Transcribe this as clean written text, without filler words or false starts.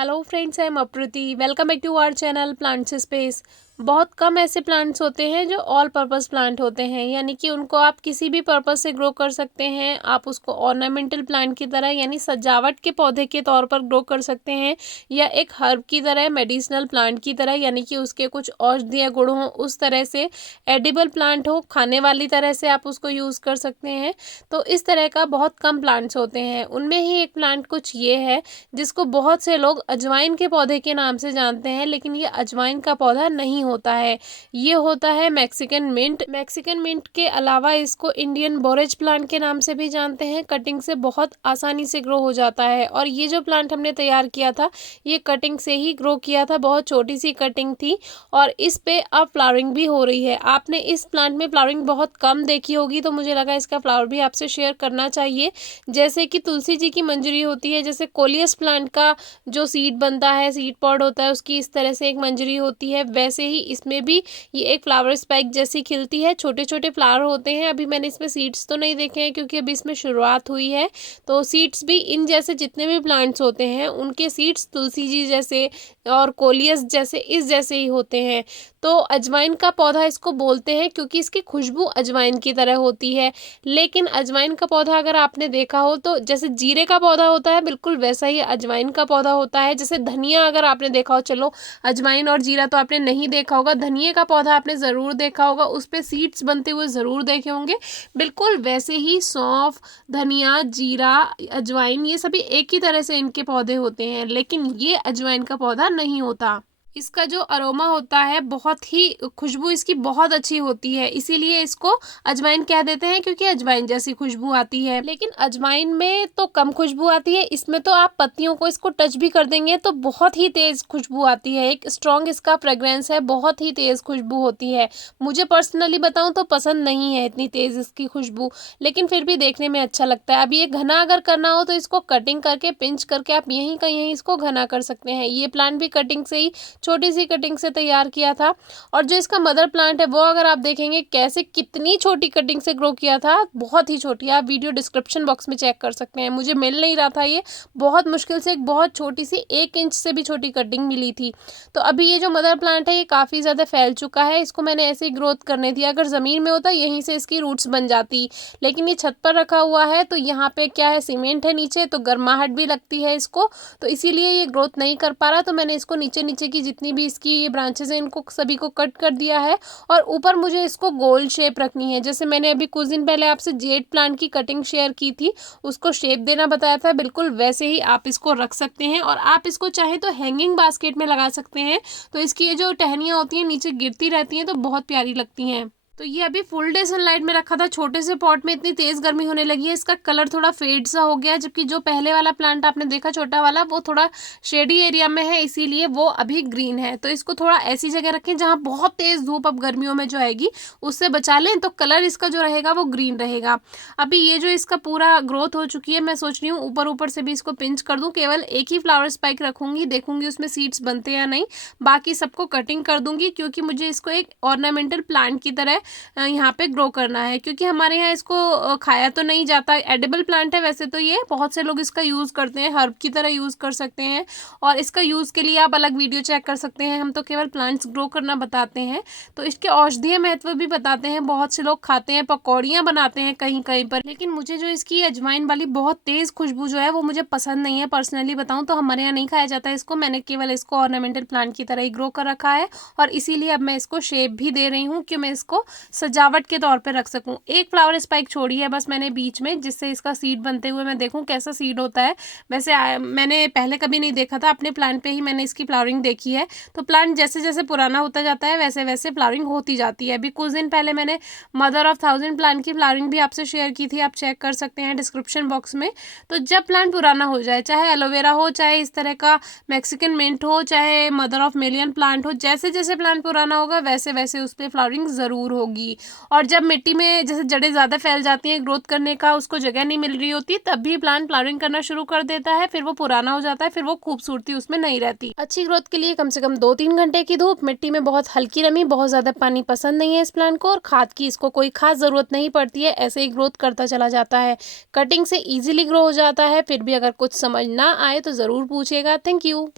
Hello friends, I am Apruti. Welcome back to our channel Plants Space. बहुत कम ऐसे plants होते हैं जो ऑल पर्पस प्लांट होते हैं, यानी कि उनको आप किसी भी पर्पस से ग्रो कर सकते हैं। आप उसको ऑर्नामेंटल प्लांट की तरह यानी सजावट के पौधे के तौर पर ग्रो कर सकते हैं, या एक हर्ब की तरह, मेडिसिनल प्लांट की तरह, यानी कि उसके कुछ औषधीय गुण हो उस तरह से। एडिबल प्लांट हो, खाने वाली तरह से आप उसको यूज़ कर सकते हैं। तो इस तरह का बहुत कम प्लांट्स होते हैं। उनमें ही एक प्लांट कुछ ये है जिसको बहुत से लोग अजवाइन के पौधे के नाम से जानते हैं, लेकिन ये अजवाइन का पौधा नहीं होता है। ये होता है मैक्सिकन मिंट। मैक्सिकन मिंट के अलावा इसको इंडियन बोरेज प्लांट के नाम से भी जानते हैं। कटिंग से बहुत आसानी से ग्रो हो जाता है, और ये जो प्लांट हमने तैयार किया था ये कटिंग से ही ग्रो किया था। बहुत छोटी सी कटिंग थी, और इस पे अब फ्लावरिंग भी हो रही है। आपने इस प्लांट में फ्लावरिंग बहुत कम देखी होगी, तो मुझे लगा इसका फ्लावर भी आपसे शेयर करना चाहिए। जैसे कि तुलसी जी की मंजरी होती है, जैसे कोलियस प्लांट का जो सीड बनता है, सीड पॉड होता है, उसकी इस तरह से एक मंजरी होती है, वैसे ही इसमें भी ये एक फ्लावर स्पाइक जैसी खिलती है। छोटे छोटे फ्लावर होते हैं। अभी मैंने इसमें सीड्स तो नहीं देखे हैं क्योंकि अभी इसमें शुरुआत हुई है। तो सीड्स भी इन जैसे जितने भी प्लांट्स होते हैं उनके सीड्स तुलसी जी जैसे और कोलियस जैसे इस जैसे ही होते हैं। तो अजवाइन का पौधा इसको बोलते हैं क्योंकि इसकी खुशबू अजवाइन की तरह होती है। लेकिन अजवाइन का पौधा अगर आपने देखा हो तो जैसे जीरे का पौधा होता है, बिल्कुल वैसा ही अजवाइन का पौधा होता है। जैसे धनिया अगर आपने देखा हो, चलो अजवाइन और जीरा तो आपने नहीं देखा होगा, धनिया का पौधा आपने ज़रूर देखा होगा, उस पे सीड्स बनते हुए ज़रूर देखे होंगे। बिल्कुल वैसे ही सौंफ, धनिया, जीरा, अजवाइन ये सभी एक ही तरह से इनके पौधे होते हैं, लेकिन ये अजवाइन का पौधा नहीं होता। इसका जो अरोमा होता है, बहुत ही खुशबू इसकी बहुत अच्छी होती है, इसीलिए इसको अजवाइन कह देते हैं, क्योंकि अजवाइन जैसी खुशबू आती है। लेकिन अजवाइन में तो कम खुशबू आती है, इसमें तो आप पत्तियों को इसको टच भी कर देंगे तो बहुत ही तेज खुशबू आती है। एक स्ट्रॉन्ग इसका फ्रेग्रेंस है, बहुत ही तेज खुशबू होती है। मुझे पर्सनली बताऊं तो पसंद नहीं है इतनी तेज इसकी खुशबू, लेकिन फिर भी देखने में अच्छा लगता है। अब ये घना अगर करना हो तो इसको कटिंग करके, पिंच करके आप यहीं का यहीं इसको घना कर सकते हैं। ये प्लांट भी कटिंग से ही, छोटी सी कटिंग से तैयार किया था। और जो इसका मदर प्लांट है वो अगर आप देखेंगे कैसे, कितनी छोटी कटिंग से ग्रो किया था, बहुत ही छोटी। आप वीडियो डिस्क्रिप्शन बॉक्स में चेक कर सकते हैं। मुझे मिल नहीं रहा था, ये बहुत मुश्किल से एक बहुत छोटी सी 1 इंच से भी छोटी कटिंग मिली थी। तो अभी ये जो मदर प्लांट है ये काफ़ी ज़्यादा फैल चुका है। इसको मैंने ऐसे ही ग्रोथ करने दिया। अगर ज़मीन में होता यहीं से इसकी रूट्स बन जाती, लेकिन ये छत पर रखा हुआ है तो यहाँ पे क्या है, सीमेंट है नीचे, तो गर्माहट भी लगती है इसको, तो इसीलिए ये ग्रोथ नहीं कर पा रहा। तो मैंने इसको नीचे नीचे की जितनी भी इसकी ये ब्रांचेस हैं इनको सभी को कट कर दिया है, और ऊपर मुझे इसको गोल शेप रखनी है। जैसे मैंने अभी कुछ दिन पहले आपसे जेड प्लांट की कटिंग शेयर की थी, उसको शेप देना बताया था, बिल्कुल वैसे ही आप इसको रख सकते हैं। और आप इसको चाहें तो हैंगिंग बास्केट में लगा सकते हैं, तो इसकी ये जो टहनियाँ होती हैं नीचे गिरती रहती हैं तो बहुत प्यारी लगती हैं। तो ये अभी फुल डे सनलाइट में रखा था, छोटे से पॉट में इतनी तेज गर्मी होने लगी है, इसका कलर थोड़ा फेड सा हो गया। जबकि जो पहले वाला प्लांट आपने देखा छोटा वाला, वो थोड़ा शेडी एरिया में है, इसीलिए वो अभी ग्रीन है। तो इसको थोड़ा ऐसी जगह रखें जहाँ बहुत तेज धूप अब गर्मियों में जो आएगी उससे बचा लें, तो कलर इसका जो रहेगा वो ग्रीन रहेगा। अभी ये जो इसका पूरा ग्रोथ हो चुकी है, मैं सोच रही हूँ ऊपर ऊपर से भी इसको पिंच कर दूँ। केवल एक ही फ्लावर स्पाइक रखूंगी, देखूंगी उसमें सीड्स बनते या नहीं, बाकी सबको कटिंग कर दूंगी, क्योंकि मुझे इसको एक ऑर्नामेंटल प्लांट की तरह यहाँ पे ग्रो करना है। क्योंकि हमारे यहाँ इसको खाया तो नहीं जाता, एडिबल प्लांट है वैसे तो, ये बहुत से लोग इसका यूज़ करते हैं, हर्ब की तरह यूज़ कर सकते हैं। और इसका यूज़ के लिए आप अलग वीडियो चेक कर सकते हैं, हम तो केवल प्लांट्स ग्रो करना बताते हैं। तो इसके औषधीय महत्व भी बताते हैं। बहुत से लोग खाते हैं, पकौड़ियाँ बनाते हैं कहीं कहीं पर, लेकिन मुझे जो इसकी अजवाइन वाली बहुत तेज़ खुशबू जो है वो मुझे पसंद नहीं है। पर्सनली बताऊँ तो हमारे यहाँ नहीं खाया जाता इसको। मैंने केवल इसको ऑर्नामेंटल प्लांट की तरह ही ग्रो कर रखा है, और इसीलिए अब मैं इसको शेप भी दे रही हूँ कि मैं इसको सजावट के तौर पे रख सकूं। एक फ्लावर स्पाइक छोड़ी है बस मैंने बीच में, जिससे इसका सीड बनते हुए मैं देखूं कैसा सीड होता है। वैसे मैंने पहले कभी नहीं देखा था, अपने प्लांट पे ही मैंने इसकी फ्लावरिंग देखी है। तो प्लांट जैसे जैसे पुराना होता जाता है वैसे वैसे फ्लावरिंग होती जाती है। अभी कुछ दिन पहले मैंने मदर ऑफ 1000 प्लांट की फ्लावरिंग भी आपसे शेयर की थी, आप चेक कर सकते हैं डिस्क्रिप्शन बॉक्स में। तो जब प्लांट पुराना हो जाए, चाहे एलोवेरा हो, चाहे इस तरह का मैक्सिकन मिंट हो, चाहे मदर ऑफ मिलियन प्लांट हो, जैसे जैसे प्लांट पुराना होगा वैसे वैसे उस पर फ्लावरिंग ज़रूर होगी। और जब मिट्टी में जैसे जड़ें ज़्यादा फैल जाती हैं, ग्रोथ करने का उसको जगह नहीं मिल रही होती, तब भी प्लांट फ्लावरिंग करना शुरू कर देता है। फिर वो पुराना हो जाता है, फिर वो खूबसूरती उसमें नहीं रहती। अच्छी ग्रोथ के लिए कम से कम 2-3 घंटे की धूप, मिट्टी में बहुत हल्की नमी, बहुत ज़्यादा पानी पसंद नहीं है इस प्लांट को, और खाद की इसको कोई खास ज़रूरत नहीं पड़ती है, ऐसे ही ग्रोथ करता चला जाता है। कटिंग से ईजिली ग्रो हो जाता है। फिर भी अगर कुछ समझ ना आए तो ज़रूर पूछिएगा। Thank you.